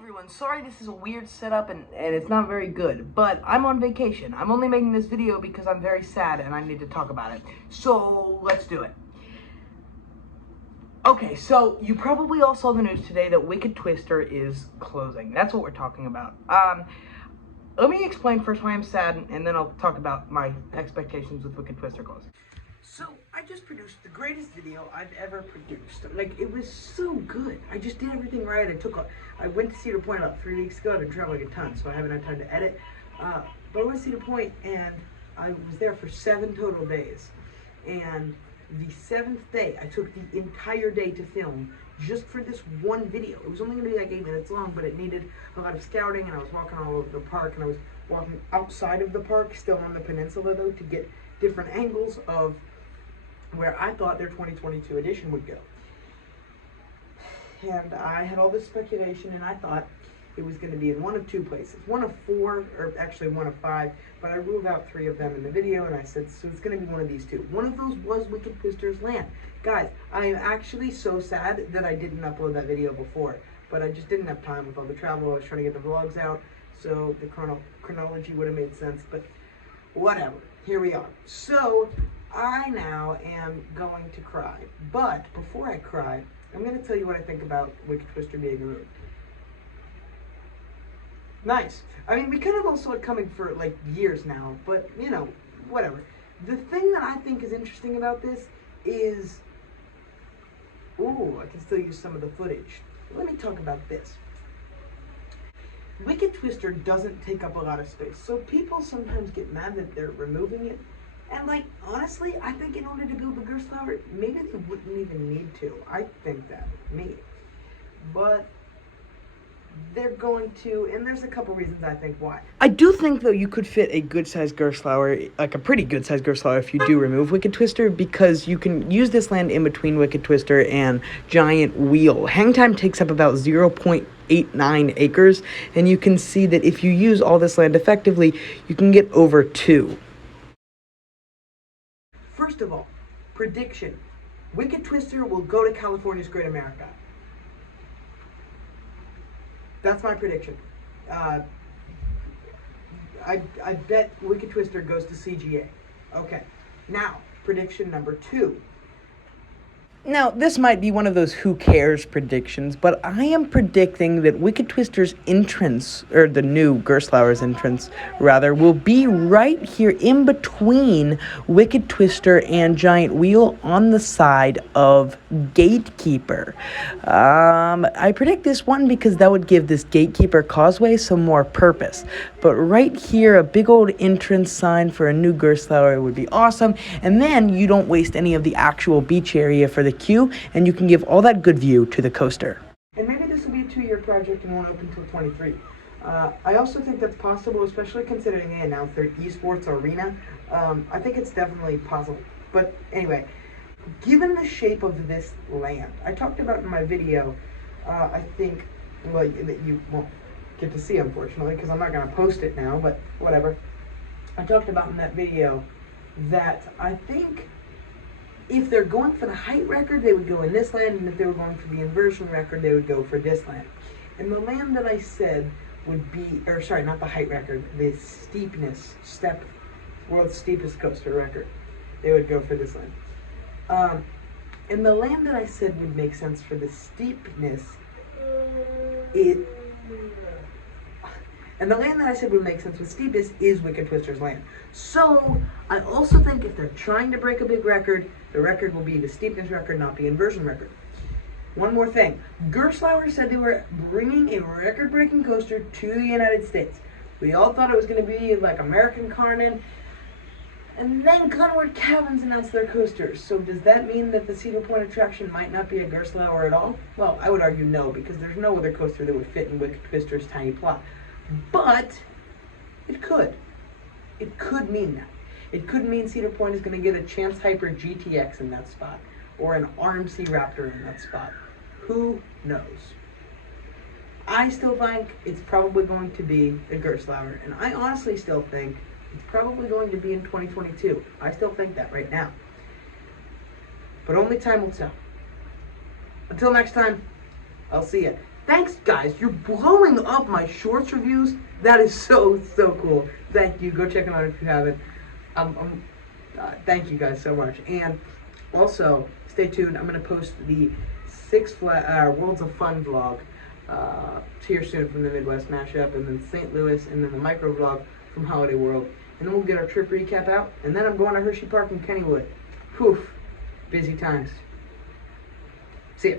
everyone, sorry this is a weird setup and it's not very good, but I'm on vacation. I'm only making this video because I'm very sad and I need to talk about it. So, let's do it. Okay, so you probably all saw the news today that Wicked Twister is closing. That's what we're talking about. Let me explain first why I'm sad, and then I'll talk about my expectations with Wicked Twister closing. So, I just produced the greatest video I've ever produced. Like, it was so good. I just did everything right. I went to Cedar Point about 3 weeks ago. I've been traveling a ton, so I haven't had time to edit. But I went to Cedar Point, and I was there for 7 total days. And the 7th day, I took the entire day to film just for this one video. It was only going to be like 8 minutes long, but it needed a lot of scouting, and I was walking all over the park, and I was walking outside of the park, still on the peninsula, though, to get different angles of where I thought their 2022 edition would go. And I had all this speculation, and I thought it was going to be in one of 2 places. One of 4, or actually one of 5, but I ruled out 3 of them in the video, and I said, so it's going to be one of these 2. One of those was Wicked Twister's Land. Guys, I am actually so sad that I didn't upload that video before, but I just didn't have time with all the travel. I was trying to get the vlogs out, so the chronology would have made sense, but whatever. Here we are. So, I now am going to cry, but before I cry, I'm going to tell you what I think about Wicked Twister being removed. Nice. I mean, we kind of all saw it coming for, like, years now, but, you know, whatever. The thing that I think is interesting about this is, ooh, I can still use some of the footage. Let me talk about this. Wicked Twister doesn't take up a lot of space, so people sometimes get mad that they're removing it. And, like, honestly, I think in order to build the Gerslauer, maybe they wouldn't even need to. I think that, me. But they're going to, and there's a couple reasons I think why. I do think, though, you could fit a good-sized Gerslauer, like a pretty good-sized Gerslauer, if you do remove Wicked Twister, because you can use this land in between Wicked Twister and Giant Wheel. Hang time takes up about 0.89 acres, and you can see that if you use all this land effectively, you can get over 2. First of all, prediction. Wicked Twister will go to California's Great America. That's my prediction. I bet Wicked Twister goes to CGA. Okay. Now, prediction number 2. Now, this might be one of those who cares predictions, but I am predicting that Wicked Twister's entrance, or the new Gerslauer's entrance, rather, will be right here in between Wicked Twister and Giant Wheel on the side of Gatekeeper. I predict this one because that would give this Gatekeeper causeway some more purpose. But right here, a big old entrance sign for a new Gerslauer would be awesome, and then you don't waste any of the actual beach area for the queue, and you can give all that good view to the coaster. And maybe this will be a 2-year project and won't open until 23. I also think that's possible, especially considering they announced their esports arena. I think it's definitely possible. But anyway, given the shape of this land, I talked about in my video, I think, well, that you won't get to see, unfortunately, because I'm not going to post it now, but whatever. I talked about in that video that I think if they're going for the height record, they would go in this land, and if they were going for the inversion record, they would go for this land. And the land that I said would be, or sorry, not the height record, the steepness, world's steepest coaster record, they would go for this land. And the land that I said would make sense for the steepness, and the land that I said would make sense with steepness is Wicked Twister's land. So, I also think if they're trying to break a big record, the record will be the steepness record, not the inversion record. One more thing. Gerslauer said they were bringing a record-breaking coaster to the United States. We all thought it was going to be like American Carnage, and then Conward Caverns announced their coasters. So does that mean that the Cedar Point attraction might not be a Gerslauer at all? Well, I would argue no, because there's no other coaster that would fit in Wicked Twister's tiny plot. But it could. It could mean that. It could mean Cedar Point is going to get a Chance Hyper GTX in that spot, or an RMC Raptor in that spot. Who knows? I still think it's probably going to be a Gerslauer, and I honestly still think it's probably going to be in 2022. I still think that right now. But only time will tell. Until next time, I'll see ya. Thanks, guys. You're blowing up my shorts reviews. That is so cool. Thank you. Go check them out if you haven't. Thank you guys so much. And also, stay tuned. I'm going to post the Worlds of Fun vlog here soon from the Midwest mashup, and then St. Louis, and then the micro vlog from Holiday World. And then we'll get our trip recap out. And then I'm going to Hershey Park in Kennywood. Poof. Busy times. See ya.